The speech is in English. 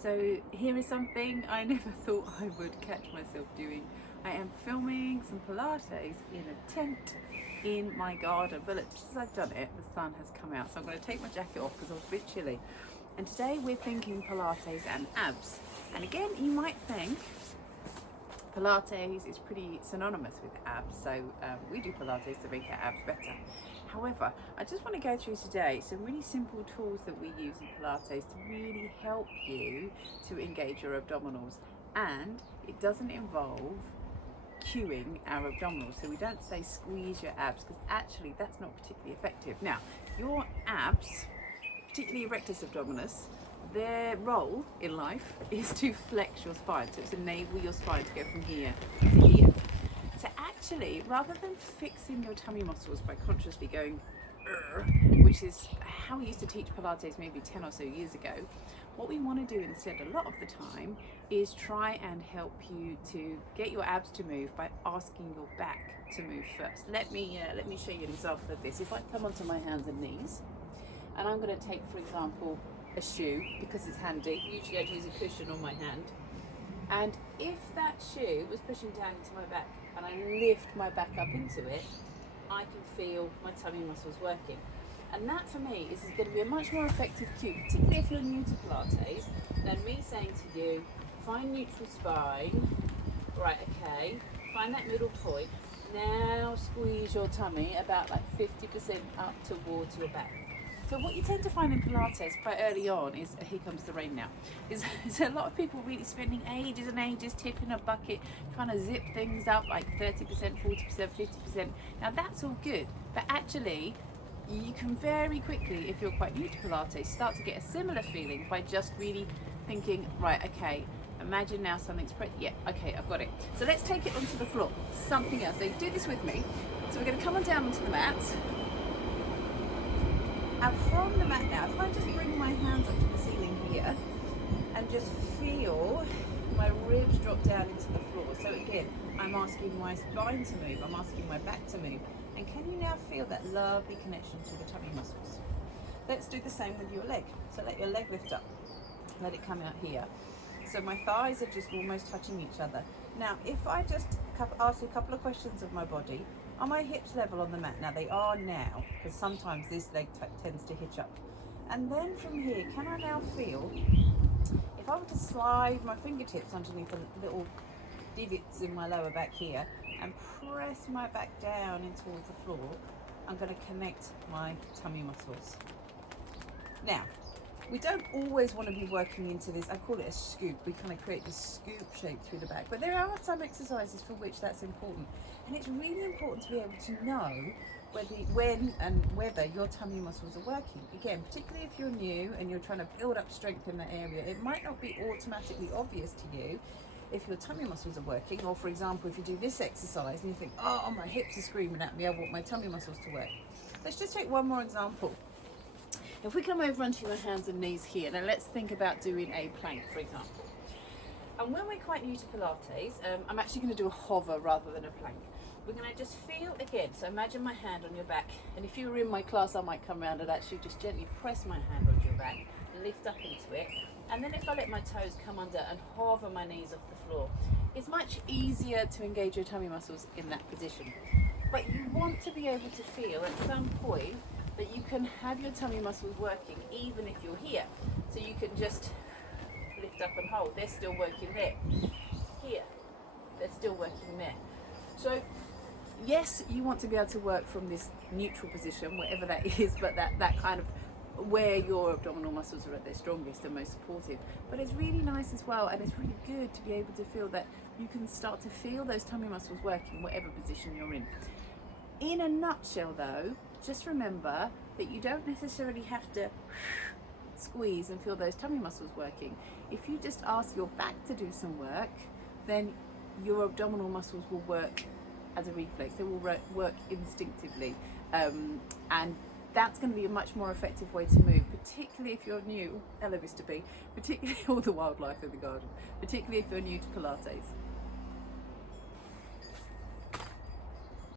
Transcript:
So here is something I never thought I would catch myself doing. I am filming some Pilates in a tent in my garden, but look, just as I've done it, the sun has come out, so I'm going to take my jacket off because I was a bit chilly. And today we're thinking Pilates and abs. And again, you might think Pilates is pretty synonymous with abs, so we do Pilates to make our abs better. However, I just want to go through today some really simple tools that we use in Pilates to really help you to engage your abdominals, and it doesn't involve cueing our abdominals, so we don't say squeeze your abs because actually that's not particularly effective. Now, your abs, particularly erectus abdominis, their role in life is to flex your spine, so it's enable your spine to go from here to here. So actually, rather than fixing your tummy muscles by consciously going, which is how we used to teach Pilates maybe 10 or so years ago, what we want to do instead a lot of the time is try and help you to get your abs to move by asking your back to move first. Let me show you an example of this. If I come onto my hands and knees, and I'm going to take, for example, a shoe because it's handy. Usually I'd use a cushion on my hand. And if that shoe was pushing down into my back and I lift my back up into it, I can feel my tummy muscles working. And that for me is going to be a much more effective cue, particularly if you're new to Pilates, than me saying to you, find neutral spine, right, okay, find that middle point, now squeeze your tummy about like 50% up towards your back. So what you tend to find in Pilates quite early on is, here comes the rain now, is a lot of people really spending ages and ages tipping a bucket, trying to zip things up like 30%, 40%, 50%. Now that's all good, but actually you can very quickly, if you're quite new to Pilates, start to get a similar feeling by just really thinking, right, okay, imagine now something's yeah, okay, I've got it. So let's take it onto the floor, something else. So do this with me. So we're going to come on down onto the mat. And from the mat now, if I just bring my hands up to the ceiling here and just feel my ribs drop down into the floor. So again, I'm asking my spine to move, I'm asking my back to move. And can you now feel that lovely connection to the tummy muscles? Let's do the same with your leg. So let your leg lift up, let it come out here. So my thighs are just almost touching each other. Now, if I just ask you a couple of questions of my body, are my hips level on the mat? Now they are now, because sometimes this leg tends to hitch up. And then from here, can I now feel, if I were to slide my fingertips underneath the little divots in my lower back here and press my back down in towards the floor, I'm going to connect my tummy muscles. Now, we don't always want to be working into this, I call it a scoop. We kind of create this scoop shape through the back, but there are some exercises for which that's important. And it's really important to be able to know when and whether your tummy muscles are working. Again, particularly if you're new and you're trying to build up strength in that area, it might not be automatically obvious to you if your tummy muscles are working, or for example, if you do this exercise and you think, oh, my hips are screaming at me, I want my tummy muscles to work. Let's just take one more example. If we come over onto your hands and knees here, now let's think about doing a plank, for example. And when we're quite new to Pilates, I'm actually going to do a hover rather than a plank. We're going to just feel again, so imagine my hand on your back, and if you were in my class I might come around and actually just gently press my hand onto your back, lift up into it, and then if I let my toes come under and hover my knees off the floor, it's much easier to engage your tummy muscles in that position. But you want to be able to feel at some point that you can have your tummy muscles working even if you're here. So you can just lift up and hold, they're still working there. Here, they're still working there. So yes, you want to be able to work from this neutral position, whatever that is, but that kind of where your abdominal muscles are at their strongest and most supportive. But it's really nice as well, and it's really good to be able to feel that you can start to feel those tummy muscles working whatever position you're in. In a nutshell though, just remember that you don't necessarily have to squeeze and feel those tummy muscles working. If you just ask your back to do some work, then your abdominal muscles will work as a reflex. They will work instinctively, and that's going to be a much more effective way to move, particularly if you're new, Ella Vista B, particularly all the wildlife in the garden, particularly if you're new to Pilates.